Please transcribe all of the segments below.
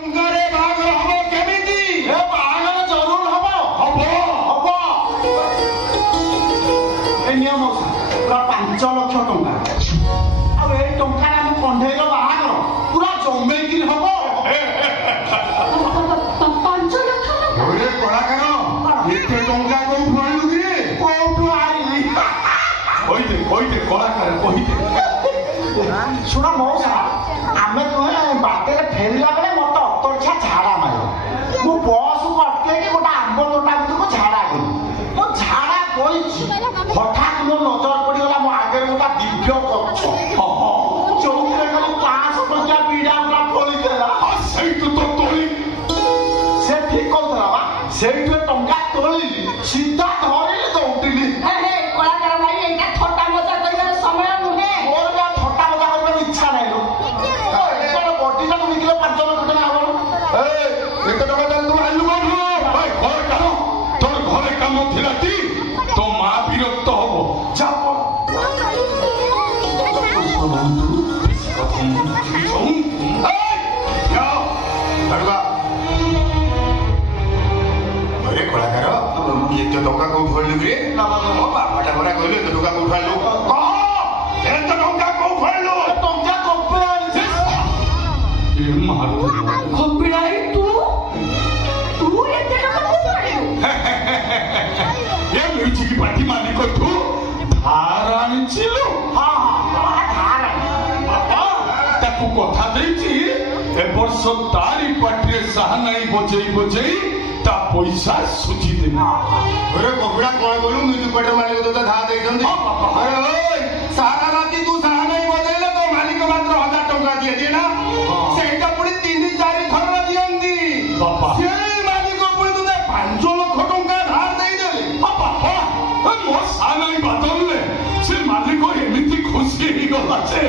ଟଙ୍କାରେ ବାହାଘର ହବ କେମିତି? ଏ ବାହାଘର ଜରୁର ହବ। ଏ ନିୟମ ପୁରା 5 ଲକ୍ଷ ଟଙ୍କା। ଆଉ ଏଇ ଟଙ୍କାରେ ଆମ କଣ୍ଢେଇର ବାହାଘର ପୁରା ଜମେଇକିରି ହବ। 5 ଲକ୍ଷ ଓରେ କଳାକାର ଏତେ ଟଙ୍କା କୋଉଠୁ ଆଣିଲୁ କି? କୋଉଠୁ ଆଇଲି? କହିଦେ କଳାକାର କହିଦେ। ଶୁଣ ମଉସା, ଆମେ ଦୁହେଁ ବାଟରେ ଫେରିଲା ବେଳେ ମତେ ଅତର୍ଚ୍ଛା ଝାଡ଼ା ମାରିବ। ମୁଁ ବସକୁ ଅଟକେଇକି ଗୋଟେ ଆମ୍ବ ତୋଟା ଭିତରକୁ ଝାଡ଼ା ଗଲି। ମୁଁ ଝାଡ଼ା ବଇଛି, ହଠାତ୍ ମୋ ନଜର ପଡ଼ିଗଲା ମୋ ଆଗରେ ଗୋଟେ ଦିବ୍ୟ ଗଛ। ଚୌକିରେ ଖାଲି 500 ଟଙ୍କିଆ ବିଡ଼ା ପୁରା ଫଳିଥିଲା। ସେଇଠୁ ତ ତୋଳି ସେ ଠିକ କହୁଥିଲା ବା। ସେଇଠୁ ଟଙ୍କା ତୋଳିଲି, ସିଧା ଧରିଲି, ଦୌଡ଼ିଲି। କଳାକାର ଭାଇ, ଏଇଟା ଥଟ୍ଟା ମଜା କରିବାର ସମୟ ନୁହେଁ। ମୋର ବି ଆଉ ଥଟ୍ଟା ମଜା କରିବାର ଇଚ୍ଛା ନାହିଁ ଲୋ। ବଡିଟାକୁ ବିକିଲେ 5 ଲକ୍ଷ ଟଙ୍କା ହବ। ଏତେ ଟଙ୍କା ତାହେଲେ ତୁ ଆଣିଲୁ କୋଉଠୁ? ଘରେ କାମ, ତୋର ଘରେ କାମ ଥିଲା କି? ତୋ ମା ବିରକ୍ତ ହବ। କଳାକାର ଏତେ ଟଙ୍କା କୋଉଠୁ ଆଣିଲୁ କି? ମୋ ବାପାଟା ଘରେ କହିଲେ ଏତେ ଟଙ୍କା କୋଉଠୁ ଆଣିଲୁ? ଏତେ ଟଙ୍କା କୋଉଠୁ ଆଣିଲୁ? ଟଙ୍କା କପେ ଆଣିଛି। କପିଳାଇ, ତୁ ଏତେ ଟଙ୍କା କୋଉଠୁ ଆଣିଲୁ? ଏ ମ୍ୟୁଜିକ୍ ପାର୍ଟି ମାଲିକଠୁ ଧାର ଆଣିଥିଲୁ। ତାକୁ କଥା ଦେଇଛି ଏ ବର୍ଷ ତାରି ପାଟିରେ ସାହାନାଇ ବଜେଇ ତା ପଇସା ସୁଝି ଦେବି। ଘରେ କପଡ଼ା କଣ କଲୁ? ମ୍ୟୁଜିକ୍ ପାର୍ଟି ମାଲିକ ତୋତେ ଧାର ଦେଇଛନ୍ତି। ସାରା ରାତି ତୁ ସାହାନାଇ ବଜେଇଲେ ତୋ ମାଲିକ ମାତ୍ର 1000 ଟଙ୍କା ଦିଏ ନା? ସେଇଟା ପୁଣି 3-4 ଥର ଦିଅନ୍ତି। ସେଇ ମାଲିକ ପୁଣି ତୋତେ 5 ଲକ୍ଷ ଟଙ୍କା ଧାର ଦେଇଦେଲେ। ମୋ ସାହାନାଇ ବଦଳିଲେ ସେ ମାଲିକ ଏମିତି ଖୁସି ହେଇଗଲା ଯେ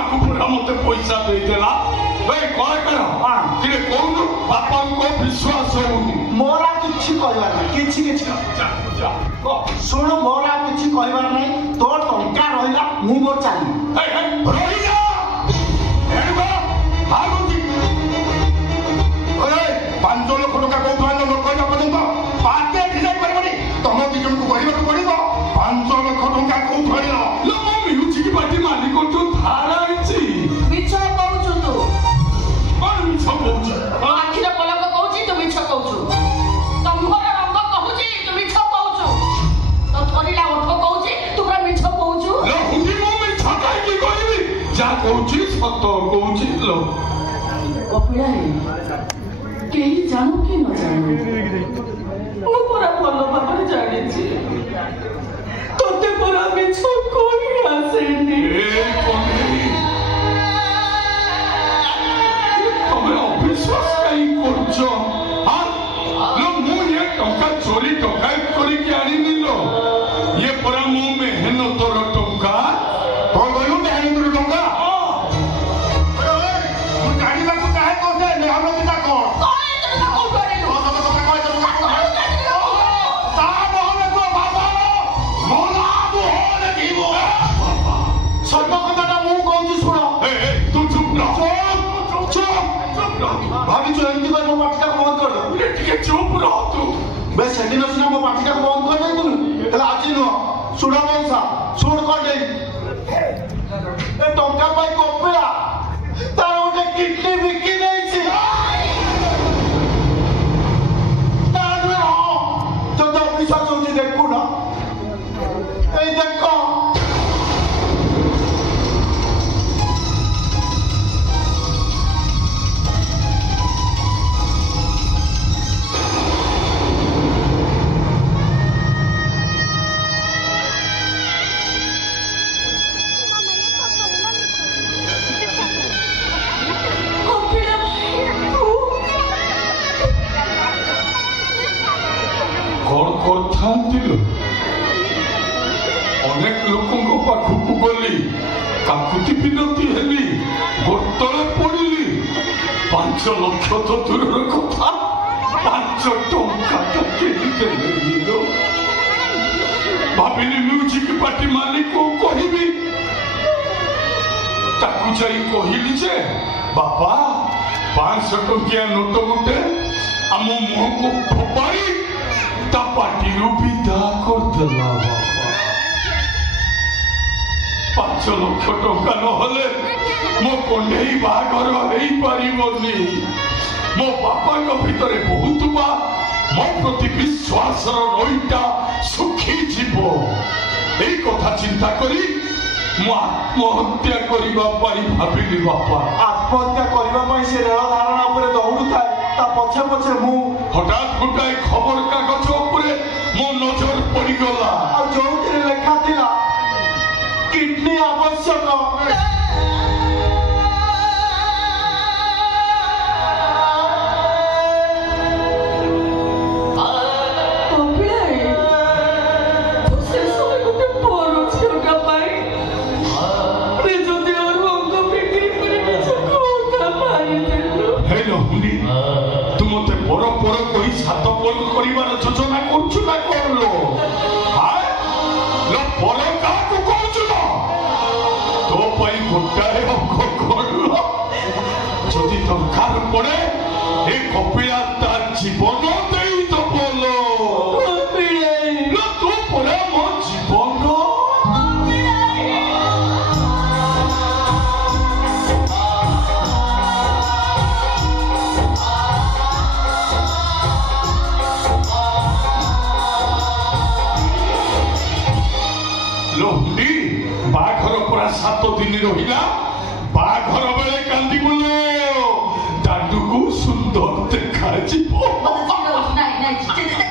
ଆକୁ ପୁରା ମତେ ପଇସା ଦେଇଦେଲା। କଳାକାର ଟିକେ କହୁନୁ, ବାପାଙ୍କ ବିଶ୍ୱାସ ହଉନି। ମୋର ଆଉ କିଛି କହିବାର ନାହିଁ, କିଛି ଶୁଣ, ମୋର ଆଉ କିଛି କହିବାର ନାହିଁ। ତୋ ଟଙ୍କା ରହିଲା, ମୁଁ ମୋର ଚାଲିବି। ରହିଯା 5 ଲକ୍ଷ ଟଙ୍କା କୋଉଠୁ ଆଣିଲ ନ କହିବା ପର୍ଯ୍ୟନ୍ତ ପାଟେ ଭିଜାଇ ପାରିବନି। ତମ 2 ଜଣଙ୍କୁ କହିବାକୁ ପଡିବ 5 ଲକ୍ଷ ଟଙ୍କା କୋଉଠୁ ଆଣିଲ? ମୋ ମ୍ୟୁଜିକ୍ ପାର୍ଟି ମାଲିକଠୁ ଧାର ଆଣିଛି। ମିଛ କହୁଛୁ ତୁ। କଣ ମିଛ କହୁଛୁ? ଆଖିର ପଲକ କହୁଛି ତୁ ମିଛ କହୁଛୁ। ତୋ ମୁହଁର ରଙ୍ଗ କହୁଛି ତୁ ମିଛ କହୁଛୁ। ତୋ ଥରିଲା ଓଠ କହୁଛି ତୁ ପୁରା ମିଛ କହୁଛୁ। ମୁଁ ମିଛ କାହିଁକି କହିବି? ଯାହା କହୁଛି ସତ କହୁଛି। କପିଳାଇ, କେହି ଜାଣୁ କି ନ ଜାଣୁ, ମୁଁ ପୁରା ଭଲ ଭାବରେ ଜାଣିଛି ତୋତେ ପୁରା ମିଛ କହି ଆସେନି। ତମେ ଅବିଶ୍ୱାସ କାହିଁ କରୁଛ? ମୁଁ ଏ ଟଙ୍କା ଚୋରି ଡକାୟତ କରିକି ଆଣିନି ଲୋ। ଇଏ ପରା ମୋ ମେହନତର ଟଙ୍କା। କଣ କହିଲୁ? ମେହନତର ଟଙ୍କା? ମୁଁ ଜାଣିବାକୁ ଚାହେଁ ତ ସେ ମେହନତଟା କଣ? ସତ କଥାଟା ମୁଁ କହୁଛି ଶୁଣ। ତୁ ଚୁପ୍ ରହ। ଭାବିଛୁ ଏମିତି କରି ମୋ ପାଟିଟାକୁ ବନ୍ଦ କରିଦେବୁ? ଟିକେ ଚୁପ୍ ରହ ତୁ। ସେଦିନ ସିନା ମୋ ପାଟିଟାକୁ ବନ୍ଦ କରିଦେଇଥିଲୁ, ହେଲେ ଆଜି ନୁହଁ। ଶୁଣ ମଉସା, ଶୁଣ କଣ୍ଢେଇ, ଏ ଟଙ୍କା ପାଇଁ କପିଳା ତାର ଗୋଟେ କିଡନୀ ବିକି ନେଇଛି। ଯଦି ଅବିଶ୍ୱାସ ହଉଛି ଦେଖୁନ, ଏଇ ଦେଖ। କରିଥାନ୍ତି। ଅନେକ ଲୋକଙ୍କ ପାଖକୁ ଗଲି, କାକୁତି ବିନତି ହେଲି, ଗୋଡତଳେ ପଡ଼ିଲି। 5 ଲକ୍ଷ ତ ଦୂରର କଥା, 5 ଟଙ୍କା ତ କିଣିଦେଲେନି। ଭାବିଲି ମ୍ୟୁଜିକ୍ ପାର୍ଟି ମାଲିକକୁ କହିବି। ତାକୁ ଯାଇ କହିଲି ଯେ ବାପା 500 टंकिया नोट गोटे आम मुह को फोपाड़ी ता पार्टी विदा करदेला बाबा 5 लाख टंका नहले मो कंडेई बाहागर हो पारिबनी मो बापा भितर बहुत बा मो प्रति विश्वास नईटा सुखी जीव यही कथा चिंता करी मु आत्महत्या करने भाविली बापा आत्महत्या करने से रेल धारणा उपर दौड़ू थाए ता पछे पछे मु हठात गोटाए खबर कागज उपरे मो नजर पड़गला आ जो लेखा थिला किडनी आवश्यक सात बंद कर योजना करुना करलो पर क्या कहु तो गोटाए अंक करलो जदि दरकार पड़े ए कपिला तार जीवन दे दबलो तू पड़े मो जीवन बाघर पूरा 7 दिन रहा बाघर बेले कांदी बोलो दादू को सुंदर देखा नहीं नहीं